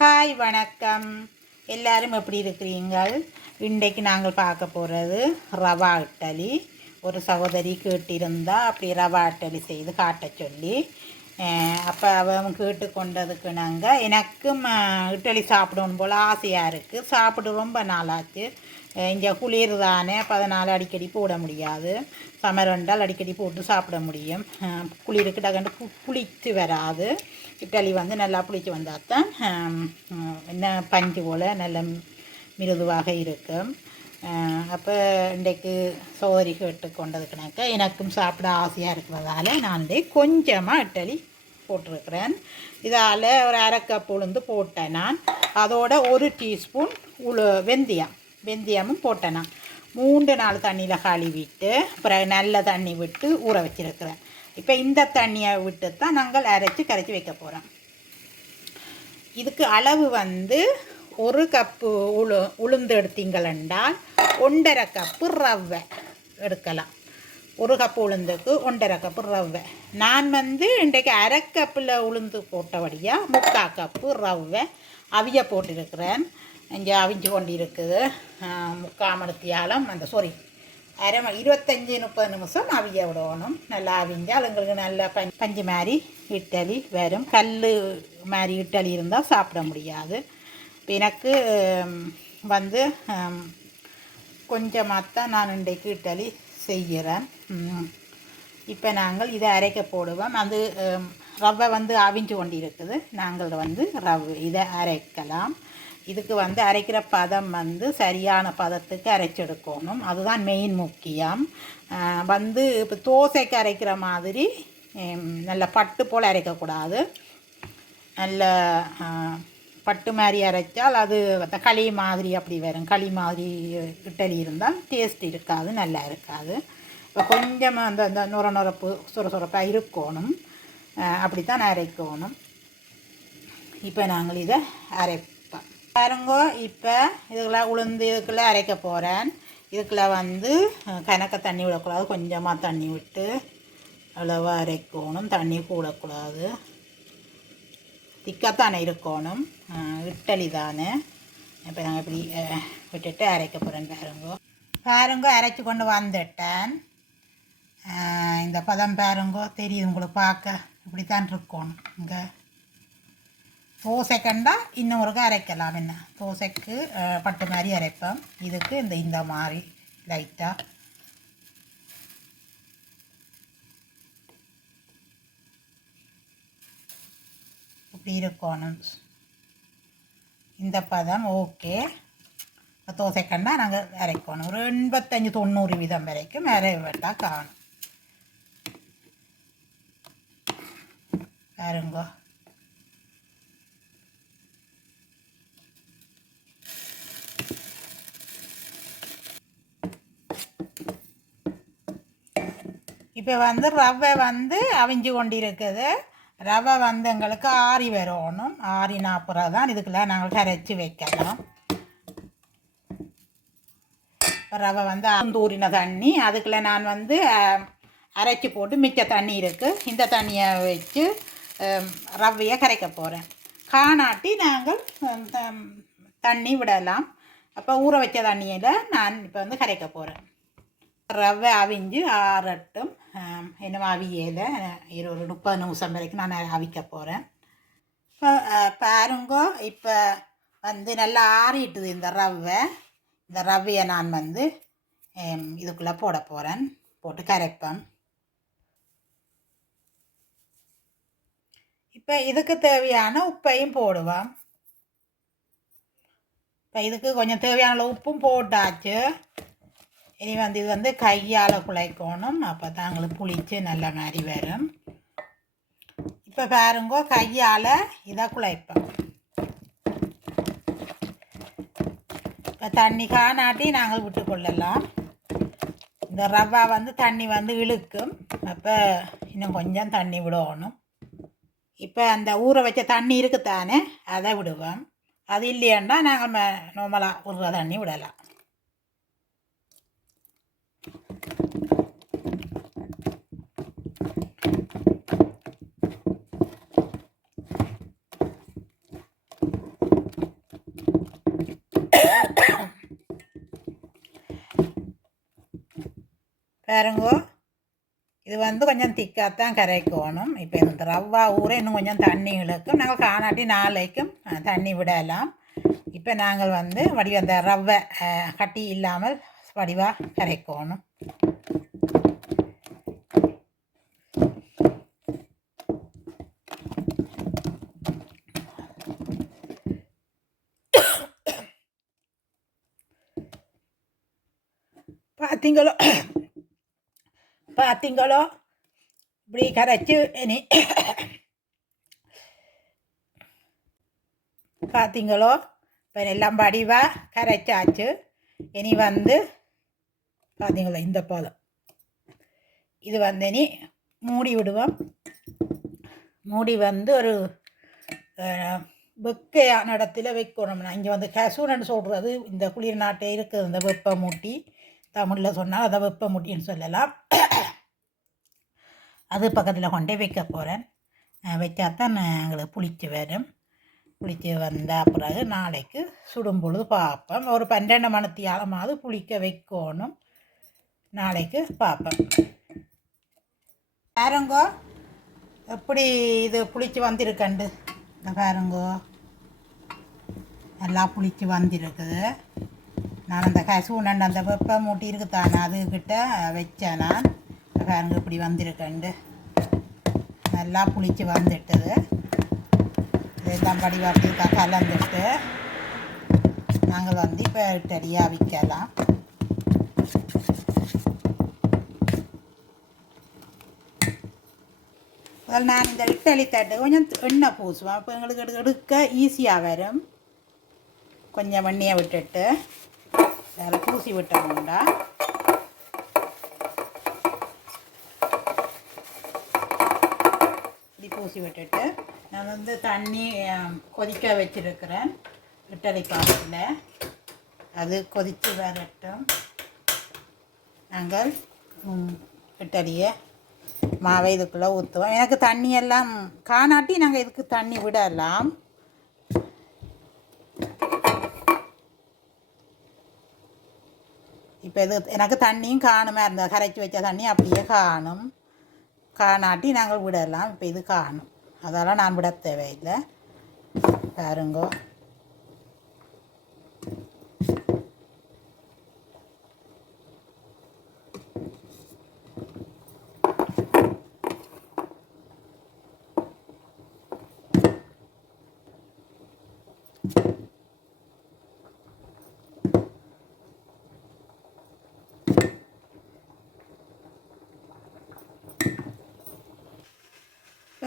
Hi வணக்கம். எல்லாரும் எப்படி இருக்கிறீங்கள் இன்றைக்கு நாங்கள் பார்க்க போகிறது ரவா இட்டலி. ஒரு சகோதரி கேட்டிருந்தா அப்படி ரவா இட்டலி செய்து காட்ட சொல்லி அப்போ அவன் கேட்டு கொண்டதுக்கு நாங்கள் எனக்கும் இட்டலி சாப்பிடணும் போல் ஆசையாக இருக்குது சாப்பிட்டு ரொம்ப நாளாச்சு இங்கே குளிர் தானே அப்போ அதனால் அடிக்கடி போட முடியாது சமரண்டால் அடிக்கடி போட்டு சாப்பிட முடியும் குளிருக்கு டகண்டு பு புளித்து வராது இட்லி வந்து நல்லா புளித்து வந்தால் தான் என்ன பஞ்சு போல் நல்ல மிருதுவாக இருக்கும் அப்போ இன்றைக்கு சோதரி கேட்டு கொண்டதுக்குனாக்கா எனக்கும் சாப்பிட ஆசையாக இருக்கிறதால நான் கொஞ்சமாக இட்டலி போட்டிருக்கிறேன். இதால் ஒரு அரை கப் உளுந்து போட்டேன் நான். அதோட ஒரு டீஸ்பூன் உளு வெந்தயம். வெந்தயமும் போட்டேன் நான். மூன்று நாள் தண்ணியில் கழுவிட்டு பிறகு நல்ல தண்ணி விட்டு ஊற வச்சிருக்கிறேன். இப்போ இந்த தண்ணியை விட்டு தான் நாங்கள் அரைச்சி கரைச்சி வைக்க போகிறோம் இதுக்கு அளவு வந்து ஒரு கப்பு உளு உளுந்து எடுத்தீங்கள் என்றால் ஒன்றரை கப்பு ரவை எடுக்கலாம். ஒரு கப்பு உளுந்துக்கு ஒன்றரை கப்பு ரவை நான் வந்து இன்றைக்கு அரை கப்பில் உளுந்து போட்டபடியாக முக்கா கப்பு ரவை அவிய போட்டிருக்கிறேன். இங்கே அவிஞ்சு கொண்டு இருக்குது ஆஹ், முக்கால் மணித்தியாலம். அந்த சாரி அரை இருபத்தஞ்சி முப்பது நிமிஷம் அவிய விடணும். நல்லா அவிஞ்சால் எங்களுக்கு நல்ல பஞ்சு பஞ்சு மாதிரி இட்டலி வரும். கல் மாதிரி இட்டலி இருந்தால் சாப்பிட முடியாது. எனக்கு வந்து கொஞ்சமாக தான் நான் இன்றைக்கு இட்டலி செய்கிறேன். இப்போ நாங்கள் இதை அரைக்க போடுவோம். அது ரவை வந்து அவிஞ்சு கொண்டு இருக்குது நாங்கள் வந்து ரவை இதை அரைக்கலாம். இதுக்கு வந்து அரைக்கிற பதம் வந்து சரியான பதத்துக்கு அரைச்செடுக்கணும். அதுதான் மெயின் முக்கியம். வந்து இப்போ தோசைக்கு அரைக்கிற மாதிரி நல்ல பட்டு போல் அரைக்கக்கூடாது. நல்ல பட்டு மாதிரி அரைச்சால் அது அந்த களி மாதிரி அப்படி வரும். களி மாதிரி இட்டலி இருந்தால் டேஸ்ட் இருக்காது நல்லா இருக்காது. இப்போ கொஞ்சம் அந்த அந்த நுர நுரப்பு சுர சுரப்பாக இருக்கணும். அப்படி தான் அரைக்கணும். இப்போ நாங்கள் இதை அரைப்போம். பாருங்க இப்போ இதுக்குள்ள உளுந்து இதுக்குள்ளே அரைக்க போகிறேன் இதுக்குள்ள வந்து கணக்க தண்ணி விடக்கூடாது. கொஞ்சமாக தண்ணி விட்டு அளவாக அரைக்கணும். தண்ணி கூடக்கூடாது திக்காத்தானே இருக்கணும். இட்டலி தானே இப்போ நாங்கள் இப்படி விட்டுட்டு அரைக்க போகிறேன் பாருங்க. பாருங்க அரைச்சி கொண்டு வந்துட்டேன். இந்த பதம் பாருங்கோ தெரியுது உங்களுக்கு பார்க்க. இப்படித்தான் இருக்கணும். இங்கே தோசை கண்டா இன்னொருக்க அரைக்கலாம் என்ன? தோசைக்கு பட்டு மாதிரி அரைப்போம். இதுக்கு இந்த இந்த மாதிரி லைட்டாக இப்படி இந்த பதம் ஓகே. தோசைக்கண்டா நாங்கள் அரைக்கணும் ஒரு எண்பத்தஞ்சு தொண்ணூறு வீதம் வரைக்கும் அரை காணும். பாருங்கோ. இப்போ வந்து ரவை வந்து அவிஞ்சு கொண்டிருக்குது. ரவை வந்து எங்களுக்கு ஆறி வரணும். ஆறி நாற்பது தான். இதுக்குள்ள நாங்கள் கரைச்சி வைக்கலாம் ரவை வந்து அந்தூரின தண்ணி. அதுக்குள்ள நான் வந்து அரைச்சி போட்டு மிச்ச தண்ணி இருக்குது இந்த தண்ணியை வச்சு ரவையை கரைக்க போகிறேன் காணாட்டி நாங்கள் த- தண்ணி விடலாம். அப்போ ஊற வச்ச தண்ணியில் நான் இப்போ வந்து கரைக்க போகிறேன் ரவை அவிஞ்சு ஆறட்டும். ஆம், இன்னும் அவியல. இரு ஒரு முப்பது நிமிஷம் வரைக்கும் நான் அவிக்க போகிறேன் இப்போ பாருங்கோ இப்போ வந்து நல்லா ஆறிட்டுது இந்த ரவை. இந்த ரவையை நான் வந்து இதுக்குள்ளே போட போகிறேன் போட்டு கரைப்பேன். இப்போ இதுக்கு தேவையான உப்பையும் போடுவேன் இப்போ இதுக்கு கொஞ்சம் தேவையான உப்பும் போட்டாச்சு. இனி வந்து இது வந்து கையால் குழைக்கணும். அப்போ தான் எங்களுக்கு புளிச்சு நல்ல மாதிரி வரும். இப்போ பாருங்கோ கையால் இதை குழைப்போம். இப்போ தண்ணி காணாட்டி நாங்கள் விட்டுக்கொள்ளலாம் இந்த ரவா வந்து தண்ணி வந்து இழுக்கும். அப்போ இன்னும் கொஞ்சம் தண்ணி விடணும். இப்போ அந்த ஊற வச்ச தண்ணி இருக்குத்தானே அதை விடுவோம். அது இல்லையாண்டா நாங்கள் நார்மலாக விடுற தண்ணி விடலாம். பாருங்கோ இது வந்து கொஞ்சம் திக்காகத்தான் கரைக்கணும் இப்போ இந்த ரவா ஊற இன்னும் கொஞ்சம் தண்ணி இழுக்கும் நாங்கள் காணாட்டி நாளைக்கும் தண்ணி விடலாம் இப்போ நாங்கள் வந்து வடிவ அந்த ரவை கட்டி இல்லாமல் வடிவாக கரைக்கணும் பார்த்தீங்களோ பார்த்தீங்களோ இப்படி கரைச்சி இனி பார்த்தீங்களோ இப்போ எல்லாம் வடிவாக கரைச்சாச்சு இனி வந்து பார்த்தீங்களோ இந்த பதம் இது வந்து இனி மூடி விடுவோம் மூடி வந்து ஒரு வெக்கையான இடத்துல வைக்கணும் இங்கே வந்து கசூரன்னு சொல்கிறது இந்த குளிர் நாட்டை இருக்குது இந்த வெப்பமூட்டி தமிழில் சொன்னால் அதை வெப்ப வெப்பமூட்டின்னு சொல்லலாம். அது பக்கத்தில் கொண்டே வைக்க போகிறேன் வைச்சாத்தான் தான் எங்களுக்கு புளிச்சு வரும். புளிச்சு வந்த பிறகு நாளைக்கு சுடும் பொழுது பார்ப்போம். ஒரு பன்னெண்டு மணத்தி ஆழமாவது புளிக்க வைக்கணும். நாளைக்கு பார்ப்போம். பாருங்கோ எப்படி இது புளிச்சு வந்திருக்கண்டு? இந்த பாருங்கோ நல்லா புளிச்சு வந்திருக்குது. நான் அந்த சூனன் அந்த வெப்பம் மூட்டி இருக்குத்தானே அதுக்கிட்ட வச்சேன் நான். பாருங்க இப்படி வந்திருக்கண்டு. நல்லா புளிச்சு வந்துட்டது. இதெல்லாம் படிவாட்டி கலந்துட்டு நாங்கள் வந்து இப்போ இட்டடியாக விற்கலாம் அதில் நான் இந்த இட்டலி தட்டு கொஞ்சம் எண்ணெய் பூசுவேன். அப்போ எங்களுக்கு எடுக்க எடுக்க ஈஸியாக வரும். கொஞ்சம் எண்ணெயை விட்டுட்டு அதில் பூசி விட்டோம்டா இப்படி பூசி விட்டுட்டு நான் வந்து தண்ணி கொதிக்க வச்சுருக்கிறேன். இட்டலி பாத்திரத்தில். அது கொதித்து வரட்டும். நாங்கள் இட்டலியை மாவை இதுக்குள்ளே ஊற்றுவோம் எனக்கு தண்ணியெல்லாம் காணாட்டி நாங்கள் இதுக்கு தண்ணி விடலாம். இப்போ இது எனக்கு தண்ணியும் காணுமா இருந்தது கரைச்சி வச்ச தண்ணி அப்படியே காணும் காணாட்டி நாங்கள் விடலாம் இப்போ இது காணும் அதெல்லாம் நான் விட தேவையில்லை பாருங்கோ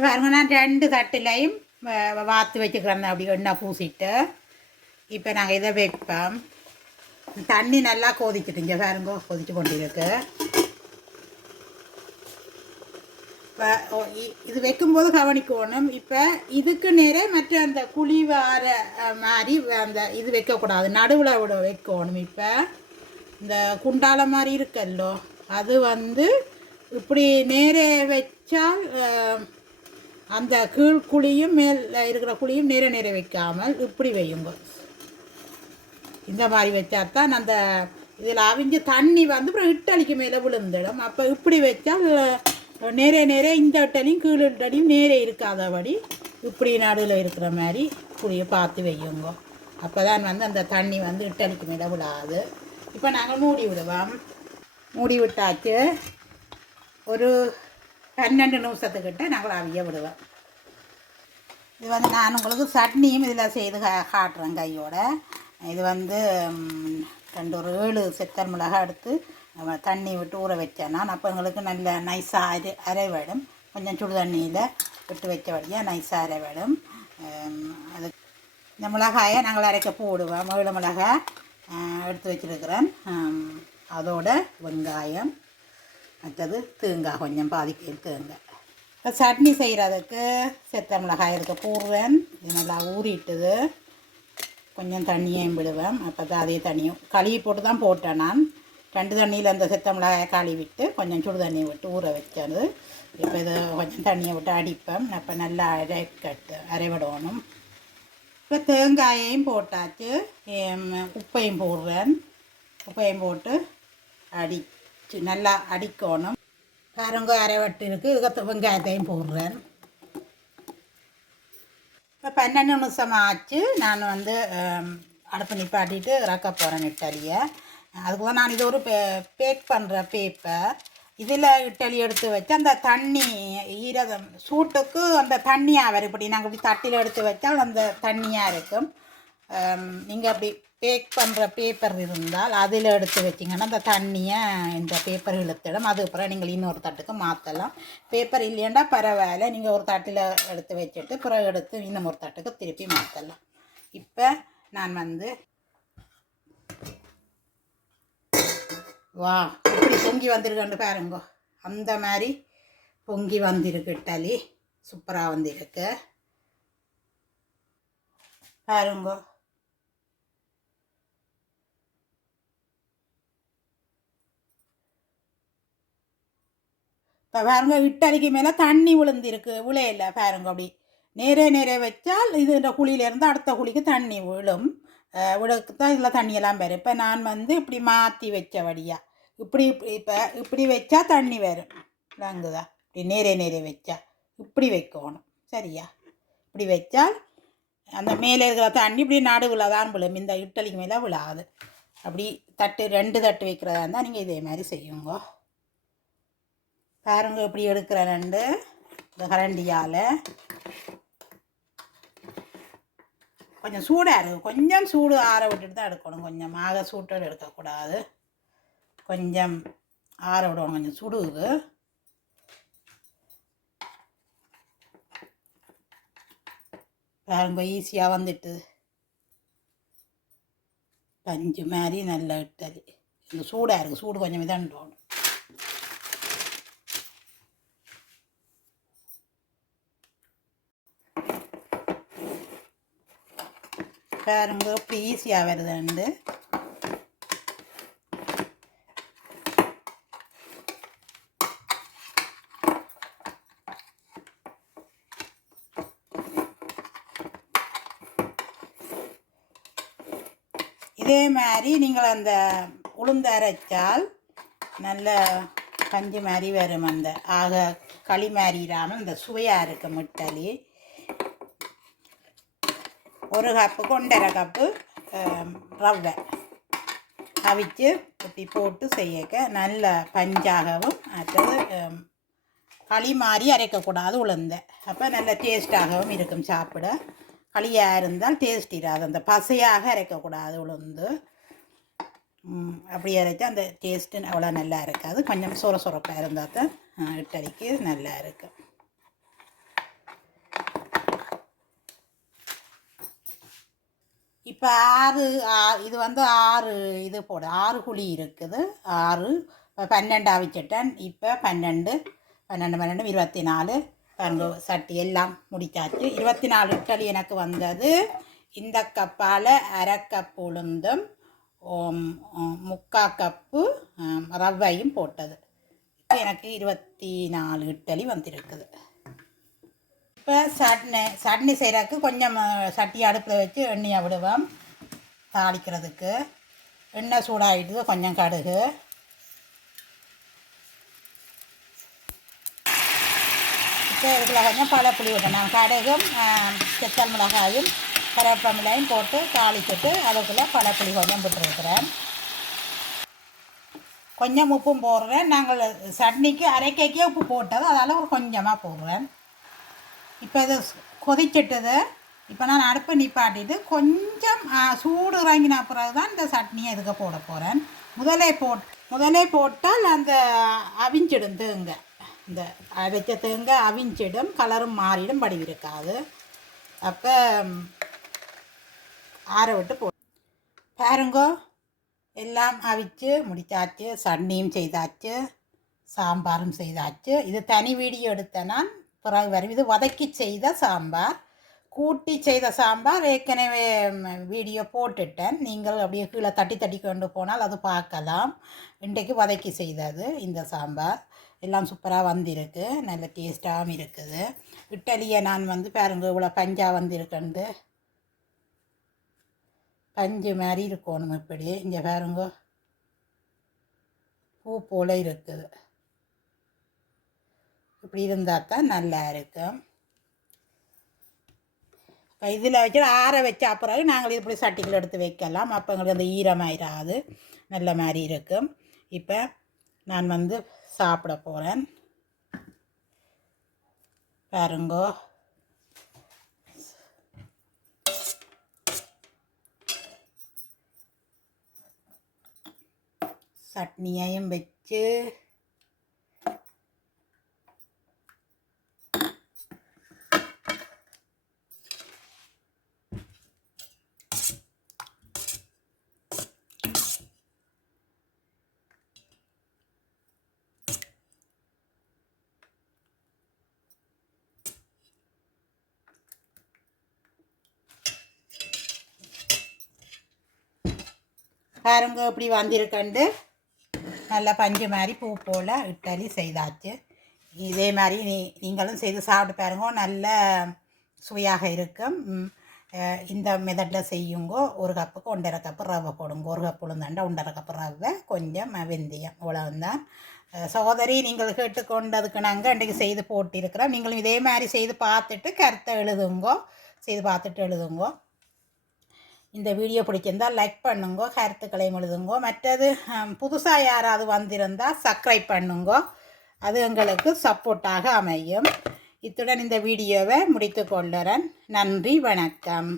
இப்போ பாருங்க நான் ரெண்டு தட்டுலையும் வ- வாத்து வச்சுக்கிறேன் அப்படி எண்ணெய் பூசிட்டு இப்போ நாங்கள் இதை வைப்போம் தண்ணி நல்லா கொதிச்சிட்டுங்க பாருங்க கொதிச்சு கொண்டிருக்கு இப்போ இது வைக்கும்போது கவனிக்கணும் இப்போ இதுக்கு நேரே மற்ற அந்த குழி வார மாதிரி அந்த இது வைக்கக்கூடாது நடுவில் விட வைக்கணும் இப்போ இந்த குண்டால மாதிரி இருக்கல்லோ அது வந்து இப்படி நேரே வச்சால் அந்த கீழ் குழியும் மேல் இருக்கிற குழியும் நேர நேர வைக்காமல் இப்படி வையுங்க. இந்த மாதிரி வச்சா தான் அந்த இதில் அவிஞ்சு தண்ணி வந்து அப்புறம் இட்டலிக்கு மேலே விழுந்துடும். அப்போ இப்படி வச்சால் நேரே நேரே இந்த இட்டலியும் கீழ் இட்டலையும் நேரே இருக்காதபடி இப்படி நடுவில் இருக்கிற மாதிரி குழியை பார்த்து வையுங்க. அப்போ தான் வந்து அந்த தண்ணி வந்து இட்டலிக்கு மேலே விழாது. இப்போ நாங்கள் மூடி விடுவோம். மூடி விட்டாச்சு. ஒரு பன்னெண்டு நிமிஷத்துக்கிட்ட நாங்கள் அவிய விடுவோம். இது வந்து நான் உங்களுக்கு சட்னியும் இதில் செய்து கா காட்டுறேன் கையோட. இது வந்து ரெண்டு ஒரு ஏழு செத்தர் மிளகாய் எடுத்து நம்ம தண்ணி விட்டு ஊற வச்சேன் நான். அப்போ எங்களுக்கு நல்ல நைஸாக அரை அரைவிடும் கொஞ்சம் சுடு தண்ணியில் விட்டு வச்சபடியாக நைஸாக அரைவிடும் அது இந்த மிளகாயை நாங்கள் அரைக்க போடுவோம். ஏழு மிளகாய் எடுத்து வச்சுருக்கிறேன். அதோட வெங்காயம் மற்றது தேங்காய் கொஞ்சம் பாதி பேர் தேங்காய். இப்போ சட்னி செய்கிறதுக்கு செத்த மிளகாய் இருக்க போடுவேன் இது நல்லா ஊறிட்டுது. கொஞ்சம் தண்ணியையும் விடுவேன். அப்போ தான் அதே தண்ணியும். கழுவி போட்டு தான் போட்டேன் நான். ரெண்டு தண்ணியில் அந்த செத்த மிளகாயை கழுவிட்டு கொஞ்சம் சுடு தண்ணியை விட்டு ஊற வச்சது. இப்போ இது கொஞ்சம் தண்ணியை விட்டு அடிப்பேன். அப்போ நல்லா அரைக்கட்டு அரைவிடணும். இப்போ தேங்காயையும் போட்டாச்சு. உப்பையும் போடுறேன். உப்பையும் போட்டு அடி நல்லா அடிக்கணும். பாருங்க அரைவட்டு இருக்குது இதுக்கு வெங்காயத்தையும் போடுறேன். இப்போ பன்னெண்டு நிமிஷம் ஆச்சு. நான் வந்து அடுப்பு நிப்பாட்டிட்டு இறக்க போகிறேன் இட்டலியை. அதுக்குள்ள நான் இது ஒரு பே பேக் பண்ணுற பேப்பர் இதில் இட்டலி எடுத்து வச்சு அந்த தண்ணி ஈரதம் சூட்டுக்கு அந்த தண்ணியாக வரும். இப்படி நாங்கள் இப்படி தட்டில் எடுத்து வச்சால் அந்த தண்ணியாக இருக்கும். நீங்கள் அப்படி பேக் பண்ணுற பேப்பர் இருந்தால் அதில் எடுத்து வச்சிங்கன்னா அந்த தண்ணியை இந்த பேப்பர் இழுத்திடும். அதுக்கப்புறம் நீங்கள் இன்னொரு தட்டுக்கு மாற்றலாம். பேப்பர் இல்லையாண்டா பரவாயில்ல. நீங்கள் ஒரு தட்டில் எடுத்து வச்சுட்டு பிறகு எடுத்து இன்னும் ஒரு தட்டுக்கு திருப்பி மாற்றலாம். இப்போ நான் வந்து வா இப்படி பொங்கி வந்திருக்கேன்னு பாருங்க. அந்த மாதிரி பொங்கி வந்திருக்கு இட்டாலி. சூப்பராக வந்திருக்கு. பாருங்க. இப்போ பாருங்க இட்டலிக்கு மேலே தண்ணி விழுந்திருக்கு. விளையில பாருங்க அப்படி. நேரே நேரே வச்சால் இது இந்த குழியிலேருந்து அடுத்த குழிக்கு தண்ணி விழும். விழுக்கு தான் இதில் தண்ணியெல்லாம் வரும். இப்போ நான் வந்து இப்படி மாற்றி வச்சபடியா இப்படி இப்போ இப்படி வச்சா தண்ணி வரும். விளங்குதா இப்படி நேரே நேரே வச்சா. இப்படி வைக்கணும். சரியா? இப்படி வச்சால் அந்த மேலே இருக்கிற தண்ணி இப்படி நடுவில் தான் விழும். இந்த இட்டலிக்கு மேலே விழாது. அப்படி தட்டு ரெண்டு தட்டு வைக்கிறதா இருந்தால் நீங்கள் இதே மாதிரி செய்யுங்க. பாருங்க இப்படி எடுக்கிற ரெண்டு. இந்த கரண்டியால். கொஞ்சம் சூடாக இருக்குது கொஞ்சம் சூடு ஆற விட்டுட்டு தான் எடுக்கணும். கொஞ்சம் ஆக சூட்டோடு எடுக்கக்கூடாது. கொஞ்சம் ஆற விடணும். கொஞ்சம் சுடுது. பாருங்க ஈஸியாக வந்துட்டு. பஞ்சு மாதிரி நல்லா இட்டது. இந்த சூடாக இருக்குது சூடு கொஞ்சம் இதாண்டோணும் பாருங்க எப்படி ஈஸியாக வருதுண்டு இதே மாதிரி நீங்கள் அந்த உளுந்து அரைச்சால் நல்ல கஞ்சி மாதிரி வரும் அந்த. ஆக களி மாதிரி இல்லாமல் சுவையாக இருக்கும் முட்டலி ஒரு கப்பு கொண்டரை கப்பு ரவை அவிச்சு இப்படி போட்டு செய்யக்க நல்ல பஞ்சாகவும் அடுத்தது களி மாதிரி அரைக்கக்கூடாது உளுந்த அப்போ நல்ல டேஸ்டாகவும் இருக்கும் சாப்பிட களியாக இருந்தால் டேஸ்ட் இராது அந்த பசையாக அரைக்கக்கூடாது உளுந்து அப்படி அரைச்சா அந்த டேஸ்ட்டு அவ்வளோ நல்லா இருக்காது கொஞ்சம் சொர சொரப்பாக இருந்தால் தான் இட்டடிக்கு நல்லா இருக்கும் இப்போ ஆறு ஆ- இது வந்து ஆறு இது போடு. ஆறு குழி இருக்குது. ஆறு இப்போ பன்னெண்டு அவிச்சிட்டேன். இப்போ பன்னெண்டு பன்னெண்டு பன்னெண்டு இருபத்தி நாலு பங்கு சட்டி எல்லாம் முடிச்சாச்சு. இருபத்தி நாலு இட்டலி எனக்கு வந்தது. இந்த கப்பால் அரை கப் உளுந்தும் முக்கா கப்பு ரவ்வையும் போட்டது. இப்போ எனக்கு இருபத்தி நாலு இட்டலி வந்திருக்குது. இப்போ சட்னி சட்னி செய்கிறதுக்கு கொஞ்சம் சட்டியை சட்டி அடுப்பில் வச்சு எண்ணெயை விடுவோம் தாளிக்கிறதுக்கு. எண்ணெய் சூடாகிட்டு கொஞ்சம் கடுகு. இப்போ இதில் கொஞ்சம் பழப்புளி விடணும் கடுகும் அஹ், செத்தல் மிளகாயும் கருவேப்பமிலையும் போட்டு தாளிச்சிட்டு அதுக்குள்ளே பழப்புளி கொஞ்சம் விட்டுருக்குறேன் கொஞ்சம் உப்பும் போடுறேன். நாங்கள் சட்னிக்கு அரைக்கைக்கே உப்பு போட்டது. அதால் ஒரு கொஞ்சமாக போடுறேன். இப்போ இது கொதிச்சிட்டது இப்போ நான் அடுப்பை நிப்பாட்டிட்டு கொஞ்சம் சூடு இறங்கின பிறகு தான் இந்த சட்னியை இதுக்கு போட போகிறேன் முதலே போட் முதலே போட்டால் அந்த அவிஞ்சிடும் தேங்க. இந்த அரைச்ச தேங்க அவிஞ்சிடும் கலரும் மாறிடும் படி இருக்காது. அப்போ ஆற விட்டு போ பாருங்கோ எல்லாம் அவிச்சு முடித்தாச்சு சட்னியும் செய்தாச்சு சாம்பாரும் செய்தாச்சு. இது தனி வீடியோ எடுத்த நான். பிறகு வரும். இது வதக்கி செய்த சாம்பார். கூட்டி செய்த சாம்பார் ஏற்கனவே வீடியோ போட்டுட்டேன். நீங்கள் அப்படியே கீழே தட்டி தட்டி கொண்டு போனால் அது பார்க்கலாம். இன்றைக்கு வதக்கி செய்தது இந்த சாம்பார். எல்லாம் சூப்பராக வந்திருக்கு. நல்ல டேஸ்ட்டாகவும் இருக்குது. இட்டலியை நான் வந்து பாருங்க இவ்வளோ பஞ்சாக வந்திருக்குண்டு பஞ்சு மாதிரி இருக்கணும் இப்படி. இங்கே பாருங்க பூ போல் இருக்குது. இப்படி இருந்தால் தான் நல்லா இருக்கும். இப்போ இதில் வச்சு ஆற வச்ச அப்புறம் நாங்கள் இப்படி சட்டிகள் எடுத்து வைக்கலாம். அப்போ எங்களுக்கு அந்த ஈரமாயிராது நல்ல மாதிரி இருக்கும். இப்போ நான் வந்து சாப்பிட போகிறேன் பாருங்கோ. சட்னியையும் வச்சு பாருங்க இப்படி வந்திருக்கண்டு. நல்லா பஞ்சு மாதிரி பூ போல் இட்டலி செய்தாச்சு. இதே மாதிரி நீ நீங்களும் செய்து சாப்பிட்டு பாருங்க. நல்ல சுவையாக இருக்கும். இந்த மெதட்டில் செய்யுங்கோ. ஒரு கப்புக்கு ஒன்றரை கப்பு ரவை போடுங்க ஒரு கப்பு உளுந்தாண்டா ஒன்றரை கப்பு ரவை கொஞ்சம் வெந்தயம் இவ்வளவுதான். அஹ் சகோதரி நீங்கள் கேட்டுக்கொண்டதுக்கு நாங்கள் இன்றைக்கு செய்து போட்டிருக்கிறோம். நீங்களும் இதே மாதிரி செய்து பார்த்துட்டு கருத்தை எழுதுங்கோ. செய்து பார்த்துட்டு எழுதுங்கோ. இந்த வீடியோ பிடிச்சிருந்தால் லைக் பண்ணுங்க கருத்துக்களை எழுதுங்கோ. மற்றது புதுசாக யாராவது வந்திருந்தால் சப்ஸ்கிரைப் பண்ணுங்கோ. அது எங்களுக்கு சப்போர்ட்டாக அமையும். இத்துடன் இந்த வீடியோவை முடித்து கொள்ளுறேன் நன்றி வணக்கம்.